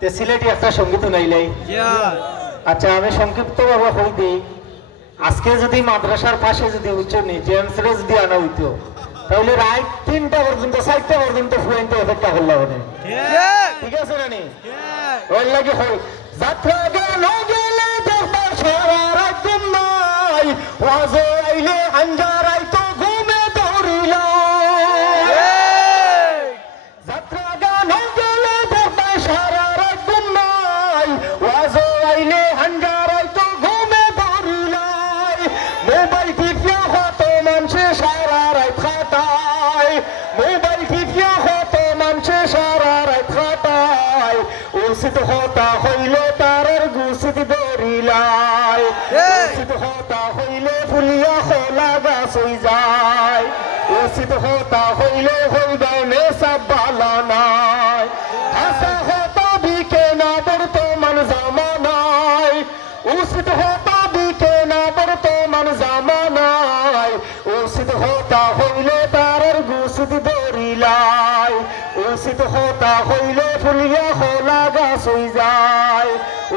তে সিলেটি একটা সঙ্গীত নাইলাই। আচ্ছা আমি সংক্ষিপ্ত ভাবে কই দিই, আজকে যদি মাদ্রাসার পাশে যদি উচ্চ জেমসরে যদি আনা হইতো তাহলে রাত 3টা পর্যন্ত 4টা পর্যন্ত ফুয়াইতে অপেক্ষা করলাম না। ঠিক আছে না নি? ওর লাগে হই যাত্রা গান গেলে দরবার সারা রাত ঘুম নাই, ওয়াজ আইলে আঞ্জারাই তো ঘুমে দৌড়িলা। যাত্রা গান গেলে দরবার সারা রাত ঘুম নাই, ওয়াজ আইলে আঞ্জারাই তো ঘুমে দৌড়িলাই। মোবাইল টিপিয়া হতো মানুষে সারা রাত খাটায়, মোবাইল টিপিয়া হতো মানুষে সারা রাত খাটায়। উচিত হতা হইলে তারার গুছিত দরিলাই, উচিত হতা হইলে ফুলিয়া খোলা গাছ হই যায়, উচিত হতা হইলে হইবা নেশা বালা নাই। হাসা হতা বিকে না বর্তমান জামানায়, উচিত হতা বিকে না বর্তমান জামানায়। উচিত হতা হইলে তারার গুছিত দরিলাই, উচিত হতা হইলে ফুলিয়া খোলা গাছ হই যায়,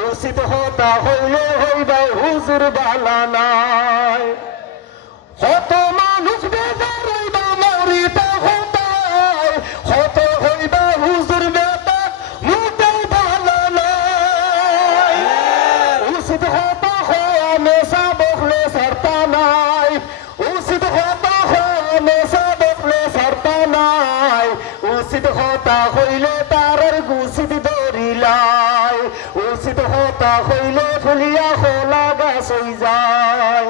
উচিত হতা হইলে হইবা হুজুর বালা নাই। কত মানুষ বেজার হইবা মরিতে হতায়, কত হইবা হুজুর বেটা মুটেও ভালো নাই। উচিত হতা হওয়া নেশা বকলে সারতা নাই, উচিত হতা হওয়া নেশা বকলে সারতা নাই। উচিত হতা হইলে তারার গুছিত দরিলাই, উচিত হতা হইলে ফুলিয়া খোলা গাছ হই যায়।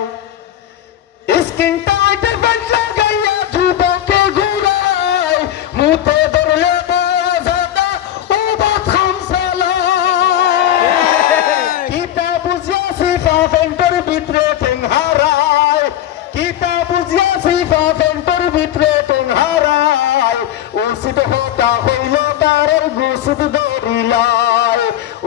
স্কিন টাইট বেল্ট লাগাইয়া যুবকে ঘুরায়, মুতে ধরলে বাজাদা ও বাত খামসালায়। কিতা বুঝিয়া সিফা ফেন্টর ভিতরে ঠেং হারায়, কিতা বুঝিয়া সিফা ফেন্টর ভিতরে ঠেং হারায়। উচিত হতা হইল তারার গুছিত দরিলাই,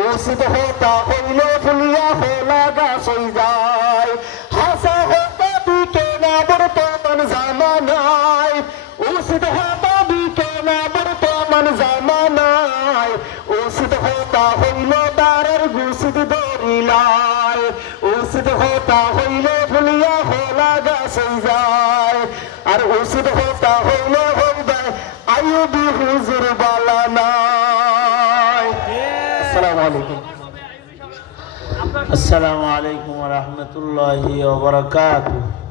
উচিত হতা হইল ফুলিয়া খোলা গাছ হই যায়। হাসা হতা বিকে না বর্তমান জামানায়, উচিত হতা বিকে না বর্তমান জামানায়। উচিত হতা হইল তারার গুছিত দরিলাই, উচিত হতা হইলে ফুলিয়া খোলা গাছ হই যায়। আর উচিত হতা হইলে হইবে আইয়ুবি হুজুর বালা নাই। আসসালামু আলাইকুম। আসসালামু আলাইকুম ওয়া রাহমাতুল্লাহি ওয়া বারাকাতুহু।